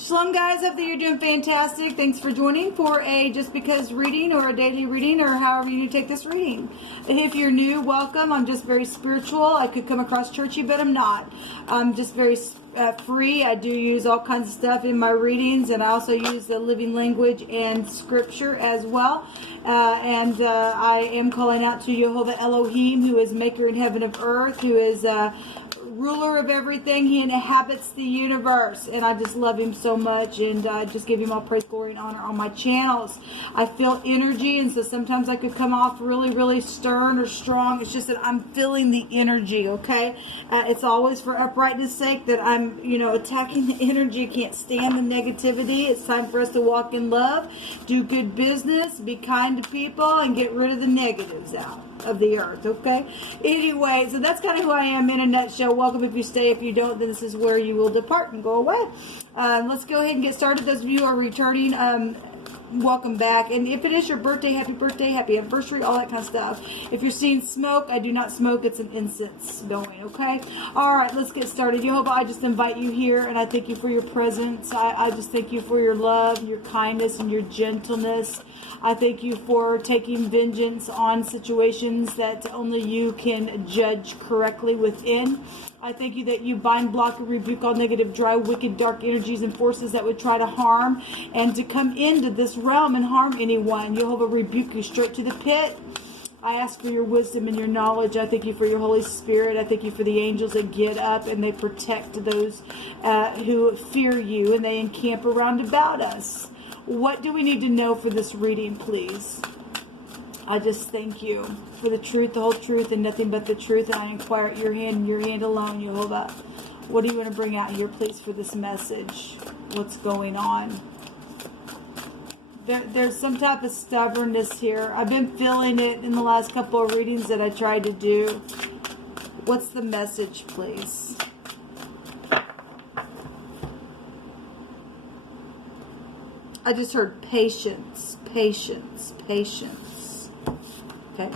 Shalom guys, hope that you're doing fantastic. Thanks for joining for a Just Because reading or a daily reading or however you take this reading. And if you're new, welcome. I'm just very spiritual. I could come across churchy, but I'm not. I'm just very free. I do use all kinds of stuff in my readings, and I also use the living language and scripture as well. I am calling out to Jehovah Elohim, who is maker in heaven of earth, who is ruler of everything. He inhabits the universe, and I just love him so much, and just give him all praise, glory, and honor on my channels. I feel energy, and so sometimes I could come off really, really stern or strong. It's just that I'm feeling the energy, okay? It's always for uprightness sake that I'm, attacking the energy. Can't stand the negativity. It's time for us to walk in love, do good business, be kind to people, and get rid of the negatives out of the earth, okay? Anyway, so that's kind of who I am in a nutshell. Welcome if you stay. If you don't, then this is where you will depart and go away. Let's go ahead and get started. Those of you who are returning, welcome back. And if it is your birthday, happy anniversary, all that kind of stuff. If you're seeing smoke, I do not smoke. It's an incense going, okay? All right, let's get started. Jehovah, I just invite you here, and I thank you for your presence. I just thank you for your love, your kindness, and your gentleness. I thank you for taking vengeance on situations that only you can judge correctly within. I thank you that you bind, block, and rebuke all negative, dry, wicked, dark energies and forces that would try to harm and to come into this realm and harm anyone. Jehovah, rebuke you straight to the pit. I ask for your wisdom and your knowledge. I thank you for your Holy Spirit. I thank you for the angels that get up and they protect those who fear you, and they encamp around about us. What do we need to know for this reading, please? I just thank you for the truth, the whole truth, and nothing but the truth. And I inquire at your hand and your hand alone, Jehovah. What do you want to bring out here, please, for this message? What's going on? There's some type of stubbornness here. I've been feeling it in the last couple of readings that I tried to do. What's the message, please? I just heard patience, patience, patience. Okay.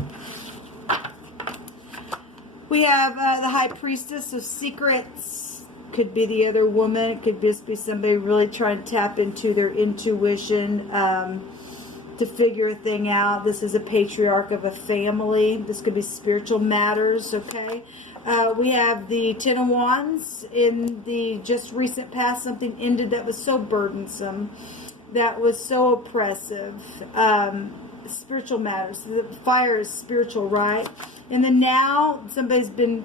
We have the High Priestess of Secrets. Could be the other woman. It could just be somebody really trying to tap into their intuition to figure a thing out. This is a patriarch of a family. This could be spiritual matters, okay? We have the Ten of Wands. In the just recent past, something ended that was so burdensome, that was so oppressive. Spiritual matters. The fire is spiritual, right? And then now, somebody's been,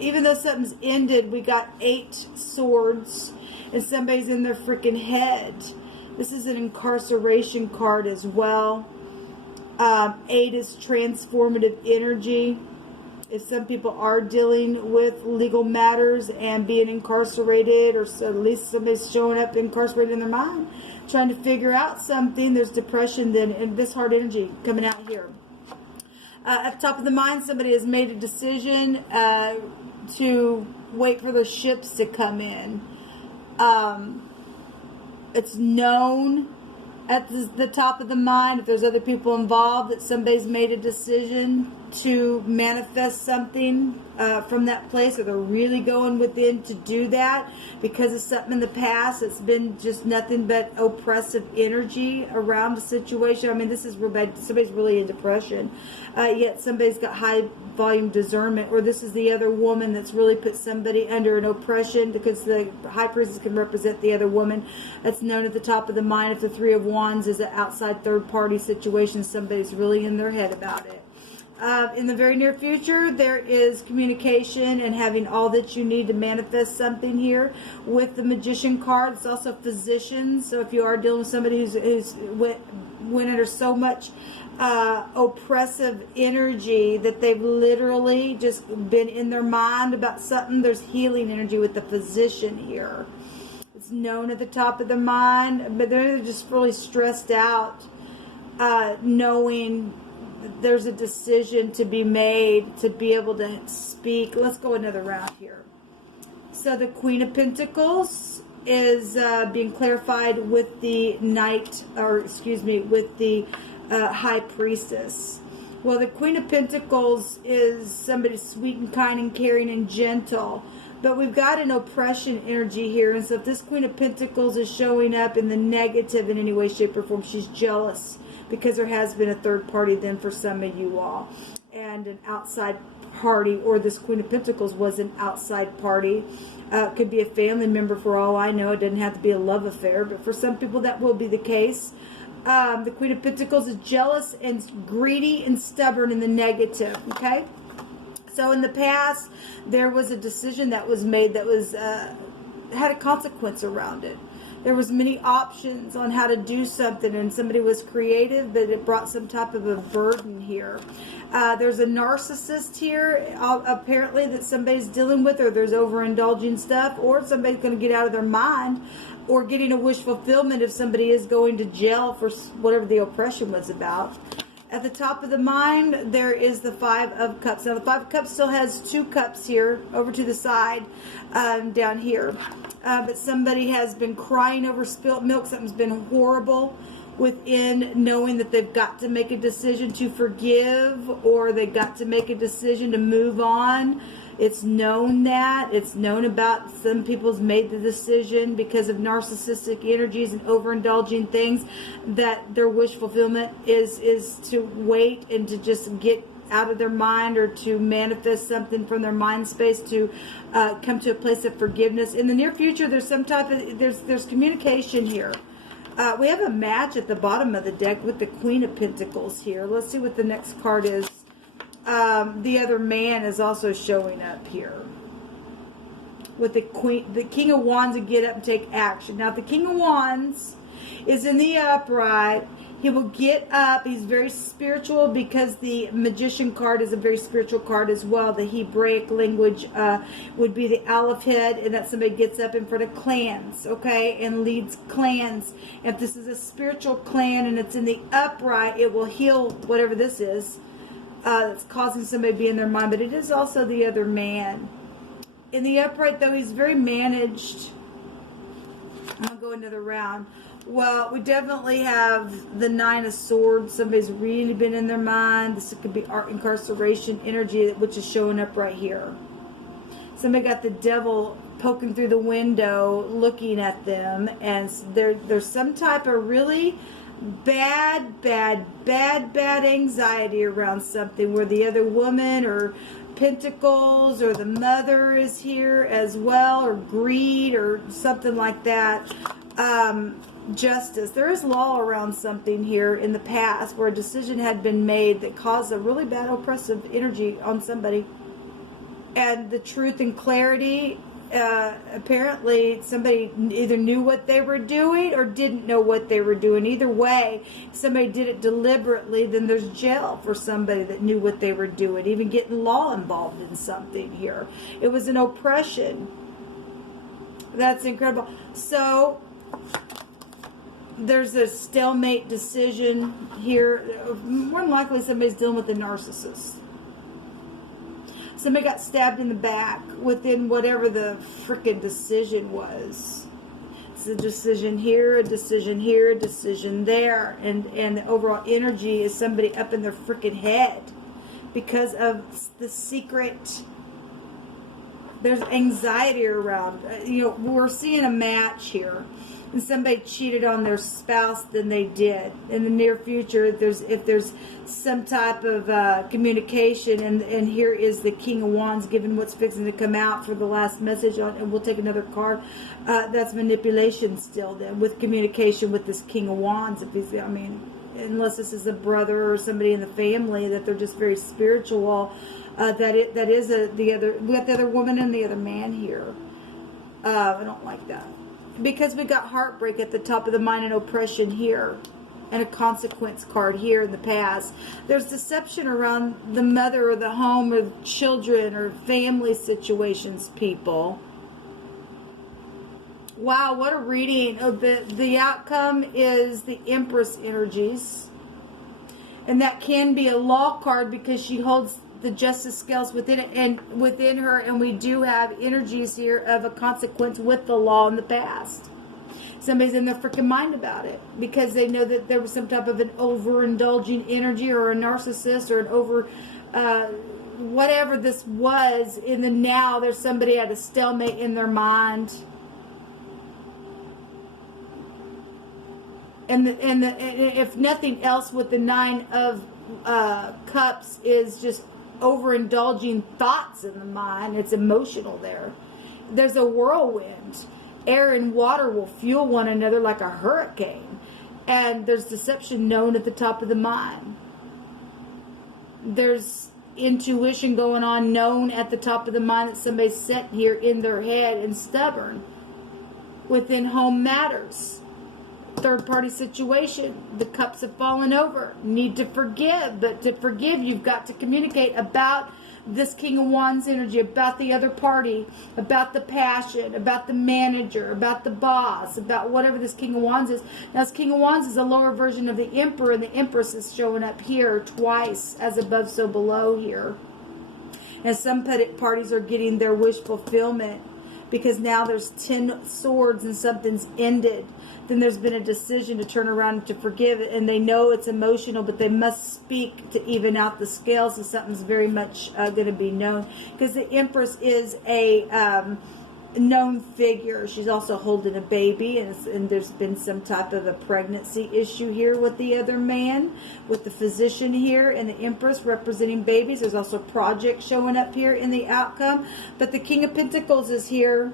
even though something's ended, we got 8 swords, and somebody's in their freaking head. This is an incarceration card as well. 8 is transformative energy. If some people are dealing with legal matters and being incarcerated, or so at least somebody's showing up incarcerated in their mind, trying to figure out something, there's depression then, and this hard energy coming out here. At the top of the mind, somebody has made a decision to wait for the ships to come in. It's known at the top of the mind, if there's other people involved, that somebody's made a decision to manifest something from that place, or they're really going within to do that because of something in the past. It's been just nothing but oppressive energy around the situation. I mean, this is real bad. Somebody's really in depression, yet somebody's got high volume discernment, or this is the other woman that's really put somebody under an oppression, because the High Priestess can represent the other woman. That's known at the top of the mind. If the Three of Wands is an outside third party situation, somebody's really in their head about it. In the very near future, there is communication and having all that you need to manifest something here with the Magician card. It's also physicians. So if you are dealing with somebody who's went under so much oppressive energy that they've literally just been in their mind about something, there's healing energy with the physician here. It's known at the top of the mind, but they're just really stressed out, knowing there's a decision to be made to be able to speak. Let's go another round here. So the Queen of Pentacles is being clarified with the with the High Priestess. Well, the Queen of Pentacles is somebody sweet and kind and caring and gentle. But we've got an oppression energy here. And so if this Queen of Pentacles is showing up in the negative in any way, shape, or form, she's jealous because there has been a third party then for some of you all. And an outside party, or this Queen of Pentacles was an outside party. Could be a family member for all I know. It doesn't have to be a love affair, but for some people that will be the case. The Queen of Pentacles is jealous and greedy and stubborn in the negative, okay? So in the past, there was a decision that was made that was had a consequence around it. There was many options on how to do something, and somebody was creative, but it brought some type of a burden here. There's a narcissist here, apparently, that somebody's dealing with, or there's overindulging stuff, or somebody's going to get out of their mind, or getting a wish fulfillment if somebody is going to jail for whatever the oppression was about. At the top of the mind, there is the Five of Cups. Now, the Five of Cups still has 2 cups here over to the side down here. But somebody has been crying over spilt milk. Something's been horrible within, knowing that they've got to make a decision to forgive, or they've got to make a decision to move on. It's known that. It's known about some people's made the decision because of narcissistic energies and overindulging things, that their wish fulfillment is to wait and to just get out of their mind, or to manifest something from their mind space, to come to a place of forgiveness. In the near future, there's some type of, there's communication here. We have a match at the bottom of the deck with the Queen of Pentacles here. Let's see what the next card is. The other man is also showing up here with the King of Wands, to get up and take action. Now, if the King of Wands is in the upright, he will get up. He's very spiritual, because the Magician card is a very spiritual card as well. The Hebraic language would be the Aleph head, and that somebody gets up in front of clans, okay, and leads clans. If this is a spiritual clan and it's in the upright, it will heal whatever this is that's causing somebody to be in their mind. But it is also the other man. In the upright, though, he's very managed. I'll go another round. Well, we definitely have the Nine of Swords. Somebody's really been in their mind. This could be art incarceration energy, which is showing up right here. Somebody got the devil poking through the window, looking at them, and there's some type of really bad anxiety around something, where the other woman, or Pentacles, or the mother is here as well, or greed, or something like that. Justice. There is law around something here in the past, where a decision had been made that caused a really bad oppressive energy on somebody. And the truth and clarity, apparently somebody either knew what they were doing or didn't know what they were doing. Either way, if somebody did it deliberately, then there's jail for somebody that knew what they were doing, even getting law involved in something here. It was an oppression. That's incredible. So there's a stalemate decision here. More than likely, somebody's dealing with a narcissist. Somebody got stabbed in the back within whatever the frickin' decision was. It's a decision here, a decision here, a decision there. And the overall energy is somebody up in their frickin' head because of the secret. There's anxiety around. We're seeing a match here. And somebody cheated on their spouse, then they did. In the near future, if there's some type of communication, and here is the King of Wands given what's fixing to come out for the last message on, and we'll take another card. That's manipulation still then, with communication with this King of Wands. Unless this is a brother or somebody in the family, that they're just very spiritual. We got the other woman and the other man here. I don't like that. Because we got heartbreak at the top of the mind, and oppression here, and a consequence card here in the past. There's deception around the mother, or the home, or children, or family situations, people. Wow, what a reading. The outcome is the Empress energies. And that can be a law card, because she holds the justice scales within it, and within her, and we do have energies here of a consequence with the law in the past. Somebody's in their freaking mind about it, because they know that there was some type of an overindulging energy, or a narcissist, or an whatever this was in the now, there's somebody at a stalemate in their mind. And if nothing else, with the 9 of Cups is just overindulging thoughts in the mind. It's emotional there. There's a whirlwind. Air and water will fuel one another like a hurricane. And there's deception known at the top of the mind. There's intuition going on known at the top of the mind that somebody's set here in their head and stubborn within home matters. Third party situation, the cups have fallen over. Need to forgive, but to forgive, you've got to communicate about this King of Wands energy, about the other party, about the passion, about the manager, about the boss, about whatever this King of Wands is. Now, this King of Wands is a lower version of the Emperor, and the Empress is showing up here twice, as above, so below here. And some parties are getting their wish fulfillment, because now there's 10 swords and something's ended. Then there's been a decision to turn around and to forgive it, and they know it's emotional, but they must speak to even out the scales, so something's very much going to be known. Because the Empress is a known figure. She's also holding a baby, and there's been some type of a pregnancy issue here with the other man, with the physician here, and the Empress representing babies. There's also project showing up here in the outcome, but the King of Pentacles is here,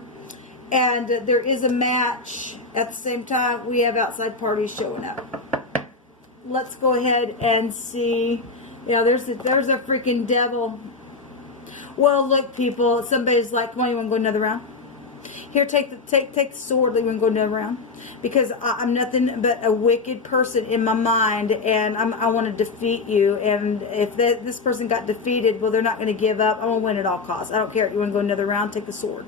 and there is a match. At the same time, we have outside parties showing up. Let's go ahead and see. Yeah, there's a freaking devil. Well, look, people. Somebody's like, "Come on, you want to go another round? Here, take the sword. You want to go another round?" Because I'm nothing but a wicked person in my mind, and I want to defeat you. And if this person got defeated, well, they're not going to give up. I'm going to win at all costs. I don't care. You want to go another round? Take the sword.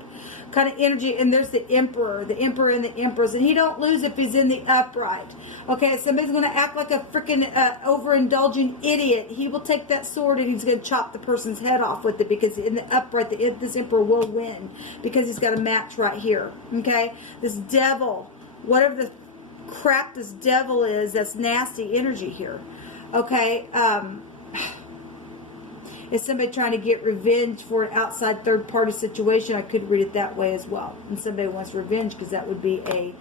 Kind of energy. And there's the Emperor and the Empress, and he don't lose if he's in the upright. Okay, somebody's going to act like a freaking overindulging idiot. He will take that sword and he's going to chop the person's head off with it, because in the upright, this Emperor will win, because he's got a match right here. Okay, this devil, whatever the crap this devil is, that's nasty energy here. Okay, is somebody trying to get revenge for an outside third party situation? I could read it that way as well. And somebody wants revenge, because that would be a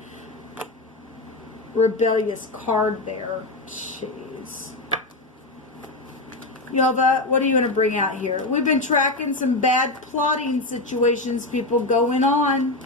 rebellious card there. Jeez. Yova, what are you going to bring out here? We've been tracking some bad plotting situations, people, going on.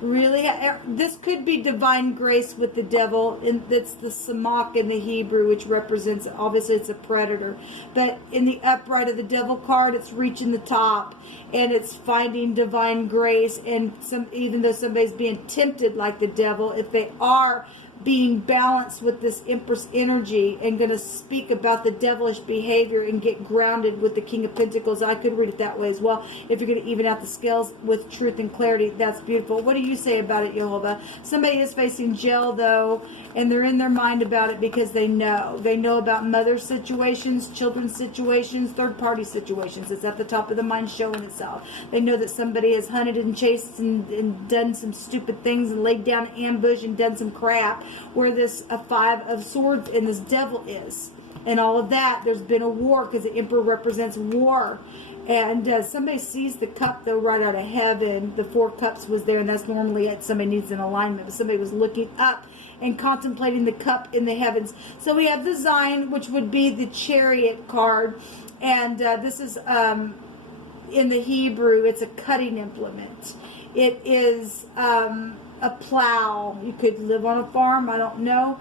Really, this could be divine grace with the devil. And that's the Samak in the Hebrew, which represents, obviously it's a predator. But in the upright of the devil card, it's reaching the top, and it's finding divine grace. And even though somebody's being tempted like the devil, if they are being balanced with this Empress energy and going to speak about the devilish behavior and get grounded with the King of Pentacles, I could read it that way as well. If you're going to even out the scales with truth and clarity, that's beautiful. What do you say about it, Jehovah? Somebody is facing jail, though, and they're in their mind about it, because they know. They know about mother situations, children's situations, third-party situations. It's at the top of the mind showing itself. They know that somebody has hunted and chased and done some stupid things and laid down an ambush and done some crap, where this a 5 of swords and this devil is. And all of that, there's been a war, because the Emperor represents war. And somebody sees the cup, though, right out of heaven. The 4 cups was there, and that's normally somebody needs an alignment. But somebody was looking up and contemplating the cup in the heavens. So we have the Zion, which would be the Chariot card. And this is, in the Hebrew, it's a cutting implement. It is a plow. You could live on a farm, I don't know.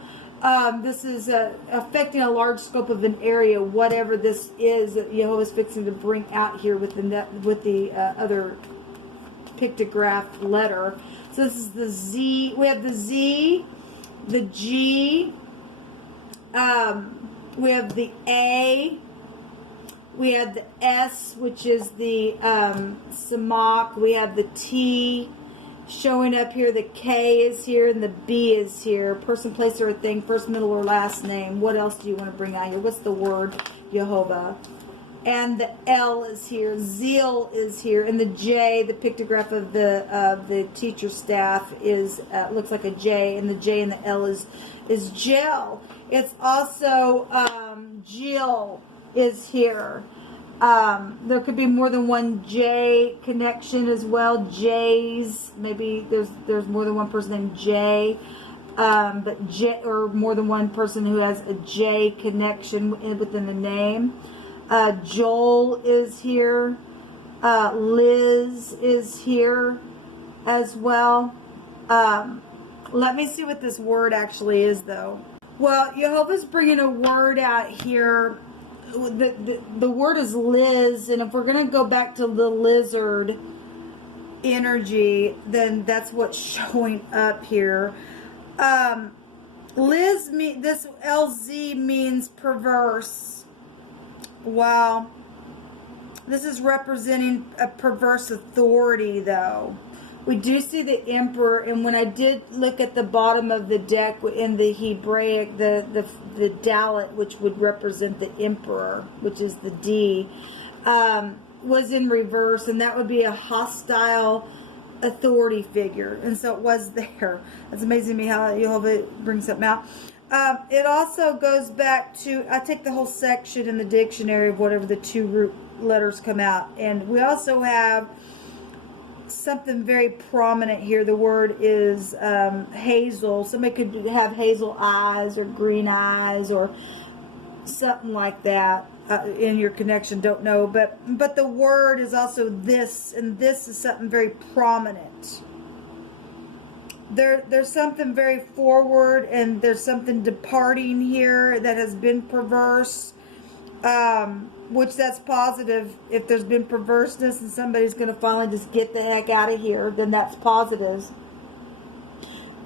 This is affecting a large scope of an area, whatever this is that Jehovah's fixing to bring out here with the other pictograph letter. So this is the Z. We have the Z, the G, we have the A, we have the S, which is the Samak, we have the T showing up here, the K is here, and the B is here. Person, place, or a thing, first, middle, or last name. What else do you want to bring out here? What's the word, Jehovah? And the L is here, zeal is here, and the J, the pictograph of the teacher staff, is looks like a J, and the J and the L is gel. It's also Jill is here. There could be more than one J connection as well. J's, maybe there's more than one person named J, but J, or more than one person who has a J connection within the name. Joel is here. Liz is here as well. Let me see what this word actually is, though. Well, Jehovah's bringing a word out here. The word is Liz, and if we're going to go back to the lizard energy, then that's what's showing up here. Liz, this LZ means perverse. Wow. This is representing a perverse authority, though. We do see the emperor, and when I did look at the bottom of the deck in the Hebraic, the Dalet, which would represent the emperor, which is the D, was in reverse, and that would be a hostile authority figure. And so it was there. It's amazing to me how Jehovah brings something out. It also goes back to, I take the whole section in the dictionary of whatever the two root letters come out, and we also have something very prominent here. The word is hazel. Somebody could have hazel eyes or green eyes or something like that in your connection. Don't know, but the word is also this, and this is something very prominent. There's something very forward, and there's something departing here that has been perverse. Which that's positive. If there's been perverseness and somebody's going to finally just get the heck out of here, then that's positive.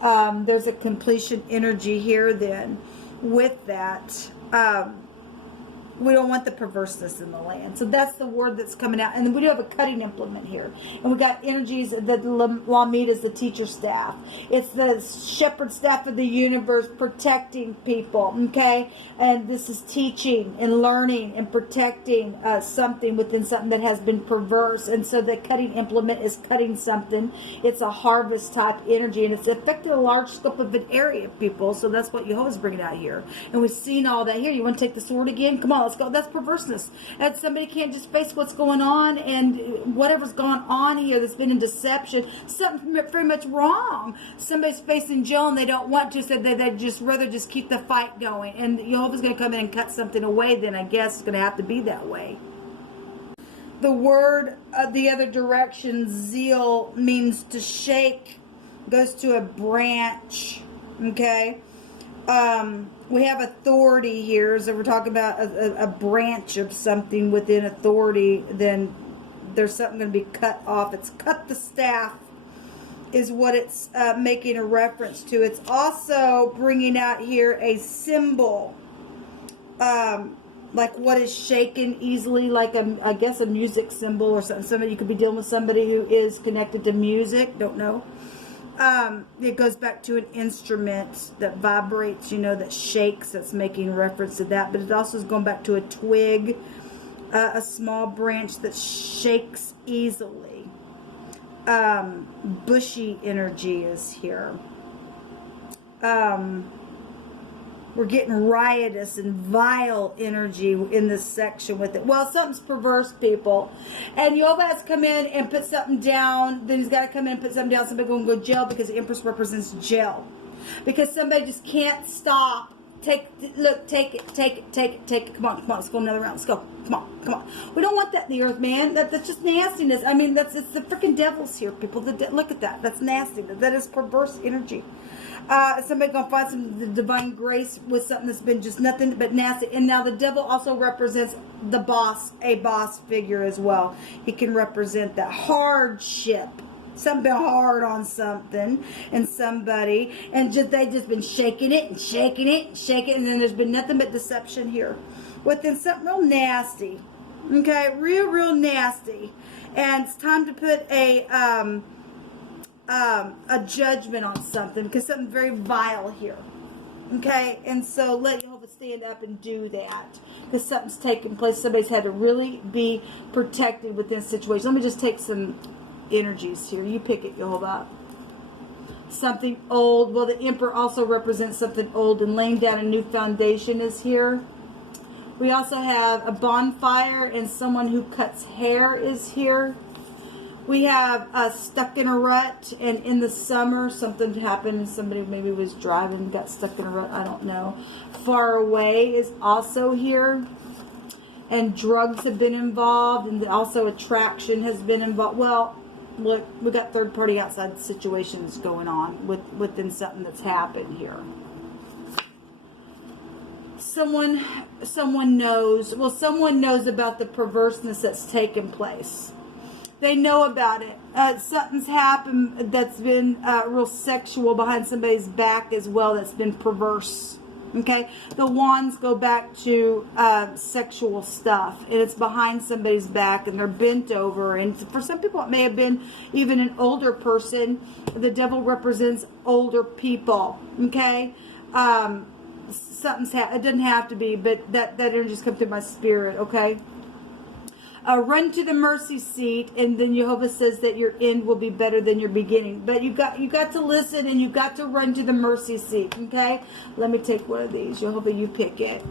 There's a completion energy here then with that. We don't want the perverseness in the land. So that's the word that's coming out. And then we do have a cutting implement here. And we got energies. The Lamid is the teacher staff. It's the shepherd staff of the universe protecting people. Okay? And this is teaching and learning and protecting something within something that has been perverse. And so the cutting implement is cutting something. It's a harvest type energy. And it's affected a large scope of an area of people. So that's what Jehovah's bringing out here. And we've seen all that here. You want to take the sword again? Come on. Let's go. That's perverseness. And somebody can't just face what's going on, and whatever's gone on here that's been in deception, something very much wrong. Somebody's facing jail and they don't want to, so they'd just rather just keep the fight going. And Jehovah's going to come in and cut something away, then I guess it's going to have to be that way. The word, the other direction, zeal, means to shake, goes to a branch, okay? We have authority here, so we're talking about a branch of something within authority, then there's something going to be cut off. It's cut the staff is what it's making a reference to. It's also bringing out here a symbol, like what is shaken easily, like I guess a music symbol or something. Somebody, you could be dealing with somebody who is connected to music, don't know. It goes back to an instrument that vibrates, that shakes. That's making reference to that. But it also is going back to a twig, a small branch that shakes easily. Bushy energy is here. We're getting riotous and vile energy in this section with it. Well, something's perverse, people. And Jehovah has to come in and put something down. Then he's got to come in and put something down. Somebody going to go to jail because the Empress represents jail. Because somebody just can't stop. Take it. Come on. Let's go another round. Let's go. Come on. We don't want that in the earth, man. That's just nastiness. I mean, it's the freaking devils here, people. Look at that. That's nasty. That is perverse energy. Somebody gonna find some divine grace with something that's been just nothing but nasty. And now the devil also represents the boss, a boss figure as well. He can represent that hardship. Something hard on something and somebody, and they just been shaking it, and then there's been nothing but deception here. Within something real nasty. Okay, real nasty. And it's time to put a judgment on something, because something very vile here. Okay, and so let Jehovah stand up and do that, because something's taking place. Somebody's had to really be protected within a situation. Let me just take some energies here. You pick it, Jehovah. Something old. Well, the Emperor also represents something old, and laying down a new foundation is here. We also have a bonfire and someone who cuts hair is here. We have stuck in a rut, and in the summer something happened. Somebody maybe was driving and got stuck in a rut. I don't know. Far away is also here. And drugs have been involved, and also attraction has been involved. Well, look, we got third-party outside situations going on within something that's happened here. Someone knows. Well, someone knows about the perverseness that's taken place. They know about it. Something's happened that's been real sexual behind somebody's back as well. That's been perverse. Okay, the wands go back to sexual stuff, and it's behind somebody's back, and they're bent over. And for some people, it may have been even an older person. The devil represents older people. Okay, it doesn't have to be, but that energy's come through my spirit. Okay. Run to the mercy seat, and then Jehovah says that your end will be better than your beginning. But you got to listen, and you got to run to the mercy seat. Okay, let me take one of these. Jehovah, you pick it.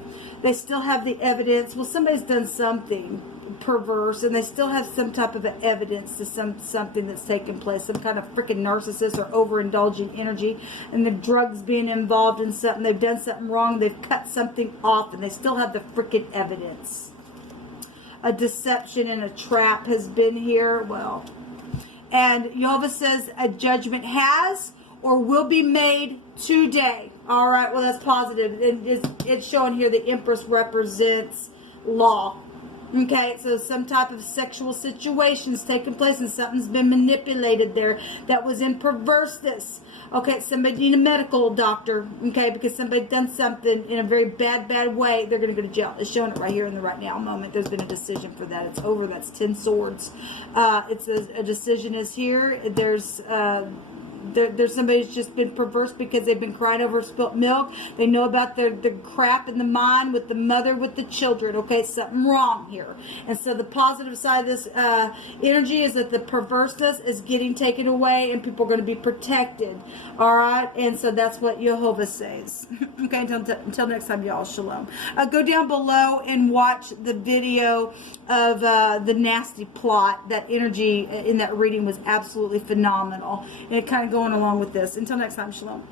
They still have the evidence. Well, somebody's done something perverse, and they still have some type of evidence to something that's taken place. Some kind of freaking narcissist or overindulging energy, and the drugs being involved in something. They've done something wrong. They've cut something off, and they still have the freaking evidence. A deception and a trap has been here. Well, and Jehovah says a judgment has or will be made today. All right, well, that's positive. It's showing here the Empress represents law. Okay, so some type of sexual situation's taking place, and something's been manipulated there that was in perverseness. Okay, somebody need a medical doctor, okay, because somebody done something in a very bad way. They're going to go to jail. It's showing it right here in the right now moment. There's been a decision for that. It's over. That's 10 swords. It's a decision is here. There's somebody who's just been perverse because they've been crying over spilt milk. They know about the crap in the mind with the mother, with the children. Okay, something wrong here. And so the positive side of this energy is that the perverseness is getting taken away, and people are going to be protected. All right, and so that's what Jehovah says. Okay, until next time, y'all. Shalom. Go down below and watch the video of the nasty plot. That energy in that reading was absolutely phenomenal, and it kind of going along with this. Until next time, shalom.